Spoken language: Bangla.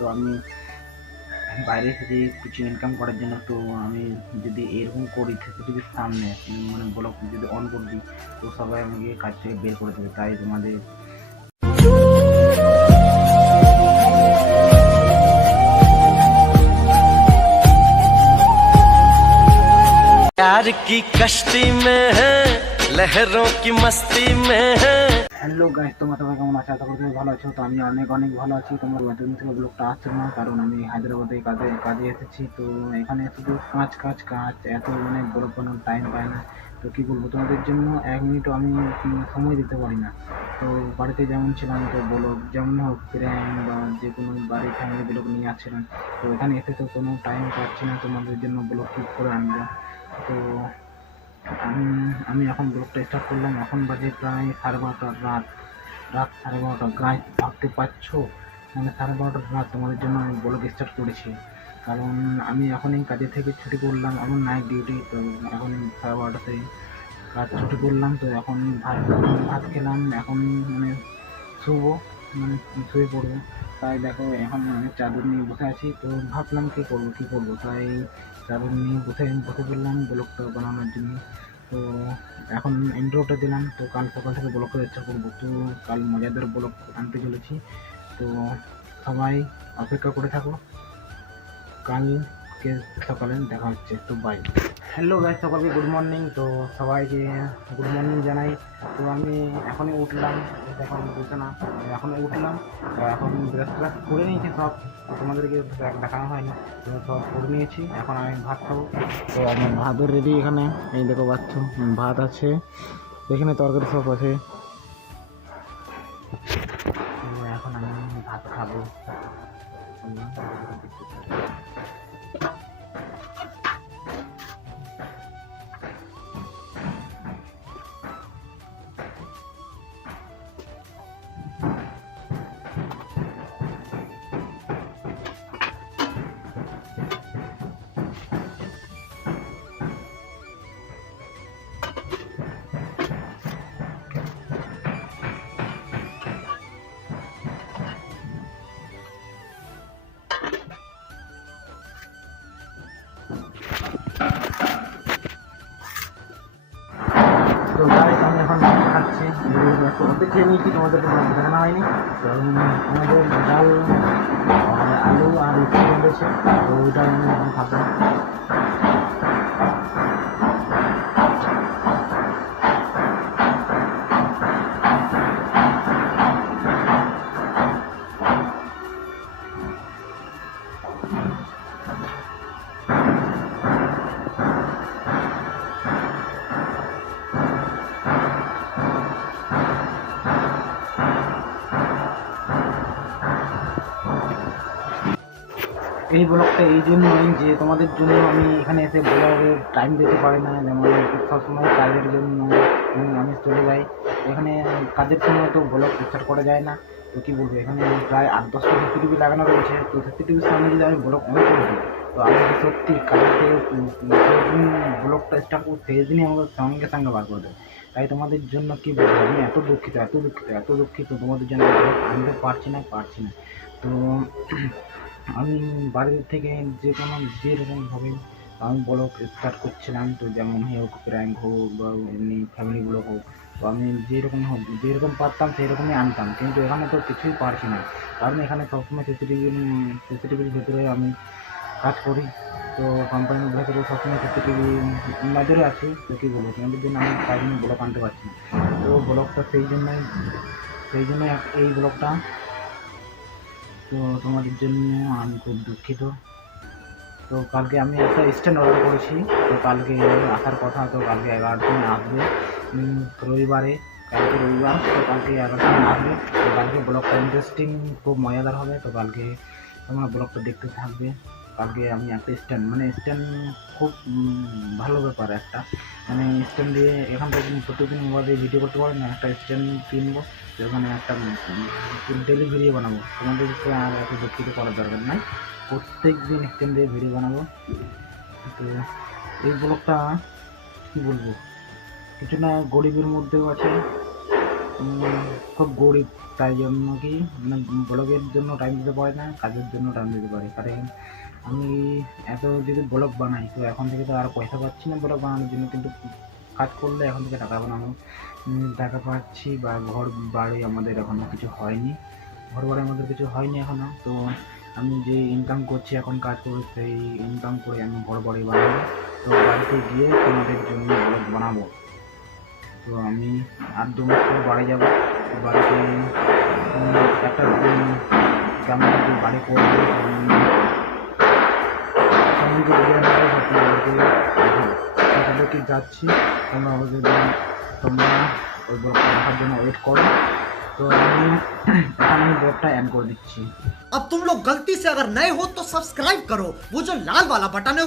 তো আমি বাইরে থেকে কিছু ইনকাম করার জন্য, তো আমি যদি এরকম করি সিসিটিভির সামনে মানে ব্লগ যদি অন করে দিই, তো সবাই আমাকে কাজ থেকে বের করে দেবে। তাই তোমাদের प्यार की कश्ती में है लहरों की मस्ती में है। হ্যালো গাইস, তোমরা সবাই কেমন আছো? আশা করি তুমি ভালো আছো। তো আমি অনেক অনেক ভালো আছি। তোমরা এতদিন থেকে ব্লগটা আসছে না, কারণ আমি হায়দ্রাবাদে কাজে এসেছি। তো এখানে শুধু কাজ কাজ কাজ, এত মানে ব্লগ বানানোর টাইম পাই না। তো কী বলবো, তোমাদের জন্য 1 মিনিটও আমি সময় দিতে পারি না। তো বাড়িতে যেমন ছিলাম, তো ব্লগ যেমন হোক, প্র্যাঙ্ক বা যে কোনো বাড়ির ফ্যামিলি ব্লগ নিয়ে আসছিলাম। তো এখানে এসে তো কোনো টাইম পাচ্ছি না তোমাদের জন্য ব্লগ ঠিক করে আনবো। তো আমি এখন ব্লগটা স্টার্ট করলাম। এখন বাজে প্রায় 12:30 রাত। 12:30 গাইস, ভাবতে পারছো? মানে 12:30 রাত তোমাদের জন্য আমি ব্লগ স্টার্ট করেছি। কারণ আমি এখনই কাজে থেকে ছুটি করলাম, আমার নাইট ডিউটি। তো এখন 12:30টাতে কাজ ছুটি করলাম। তো এখন ভাত খেলাম, এখন মানে শুবো, মানে শুয়ে পড়বো। তাই দেখো এখন আমি চাদর নিয়ে বসে আছি। তো ভাবলাম কী করবো, তাই চাদর নিয়ে বসে পড়লাম ব্লগটা বানানোর জন্য। তো এখন ইন্ট্রোটা দিলাম। তো কাল সকাল থেকে ব্লগ করার চেষ্টা করবো। তো কাল মজাদার ব্লগ আনতে চলেছি। তো সবাই অপেক্ষা করে থাকো, কালকে সকালে দেখা হচ্ছে। তো বাই। হ্যালো গাইস, সকালকে গুড মর্নিং। তো সবাইকে গুড মর্নিং জানাই। তো আমি এখনই উঠলাম, এখন বুঝছে না, এখনই উঠলাম। এখন ব্রাশ ট্রাশ করে নিয়েছি সব, তোমাদেরকে দেখানো হয়নি। তো সব করে নিয়েছি, এখন আমি ভাত খাবো। তো আমার ভাতও রেডি এখানে, এই দেখো পাচ্ছ, ভাত আছে এখানে, তরকারি সব আছে। এখন আমি ভাত খাবো। তো গাইস, আমি এখন খাচ্ছি, অর্ধেক খেয়ে নিয়েছি, তোমাদের দেখানো হয়নি। তো আমাদের ডাল, আলু আর রুটি রয়েছে, তো ওইটা আমি এখন খাবো। এই ব্লগটা এই জন্যই যে তোমাদের জন্য আমি এখানে এসে ব্লগের টাইম দিতে পারি না। যেমন সবসময় কাজের জন্য আমি চলে যাই, এখানে কাজের সময় তো ব্লগ স্টার্ট করা যায় না। তো কী বলবো, এখানে প্রায় 8-10টা সিসিটিভি লাগানো রয়েছে। তো সিসিটিভির সামনে যদি আমি ব্লগ অন করে দিই, তো আমি সত্যি কালকে যেদিন ব্লগটা স্টার্ট করবো সেই দিনই আমাকে সঙ্গে সঙ্গে বার করে দেবে। তাই তোমাদের জন্য কী বলবো, আমি এত দুঃখিত তোমাদের জন্য ব্লগ আনতে পারছি না। তো আমি বাড়ির থেকে যেরকমভাবে আমি ব্লগ স্টার্ট করছিলাম, তো যেমন হোক, প্র্যাঙ্ক হোক বা এমনি ফ্যামিলি ব্লগ হোক, তো আমি যেরকম পারতাম সেই রকমই আনতাম। কিন্তু এখানে তো কিছুই পারছি না, কারণ এখানে সবসময় সিসিটিভির ভেতরে আমি কাজ করি। তো কোম্পানির ভেতরে সবসময় সিসিটিভি নজরে আছি। তো কী বলবো, তোমাদের জন্য আমি তাই জন্য ব্লগ আনতে পারছি না। তো ব্লগটা সেই জন্যই এই ব্লগটা। তো তোমাদের জন্য আমি খুব দুঃখিত। তো কালকে আমি একটা স্ট্যান্ড অর্ডার করেছি, তো কালকে আসার কথা। তো কালকে 11টায় আসবে, রবিবারে, কালকে রবিবার। তো কালকে 11টায় আসবে। তো কালকে ব্লগটা ইন্টারেস্টিং, খুব মজাদার হবে। তো কালকে তোমরা ব্লগটা দেখতে থাকবে। কালকে আমি একটা স্ট্যান্ড খুব ভালো ব্যাপার একটা, মানে স্ট্যান্ড দিয়ে এখান থেকে প্রত্যেকদিন মোবাইলে ভিডিও করতে পারি না, একটা স্ট্যান্ড কিনবো। ওখানে একটা ডেলি ভিডিও বানাবো, তোমাদেরকে আর এত দুঃখিত করার দরকার নাই। প্রত্যেক দিন স্ট্যান্ড দিয়ে ভিডিও বানাবো। তো এই ব্লগটা কী বলবো, কিছু না গরিবের মধ্যেও আছে, খুব গরিব, তাই জন্য কি মানে ব্লগের জন্য টাইম দিতে পারে না, কাজের জন্য টাইম দিতে পারে। কারণ আমি এত যদি ব্লগ বানাই তো এখন থেকে তো আর পয়সা পাচ্ছি না ব্লগ বানানোর জন্য, কিন্তু কাজ করলে এখন থেকে টাকা বানানো টাকা পাচ্ছি। বা ঘর বাড়ি আমাদের এখনও কিছু হয়নি, ঘর বাড়ি আমাদের কিছু হয়নি এখনও। তো আমি যে ইনকাম করছি এখন কাজ করে, সেই ইনকাম করে আমি ঘর বাড়ি বানাবো। তো বাড়িতে গিয়ে তোমাদের জন্য ব্লগ বানাবো। তো আমি আর 2 মাস পর বাড়ি যাবো। তো বাড়িতে একটা কেমন একটু বাড়ি করবো, ফ্যামিলিকে বুঝিয়ে নেবো তাদেরকে যাচ্ছি। তোমরা ওদের তোমরা ওই ব্লগটা দেখার জন্য ওয়েট করো। তো আমি এখন আমি ব্লগটা এন্ড করে দিচ্ছি। अब तुम लोग गलती से अगर नए हो तो सब्सक्राइब करो, वो जो लाल वाला बटन है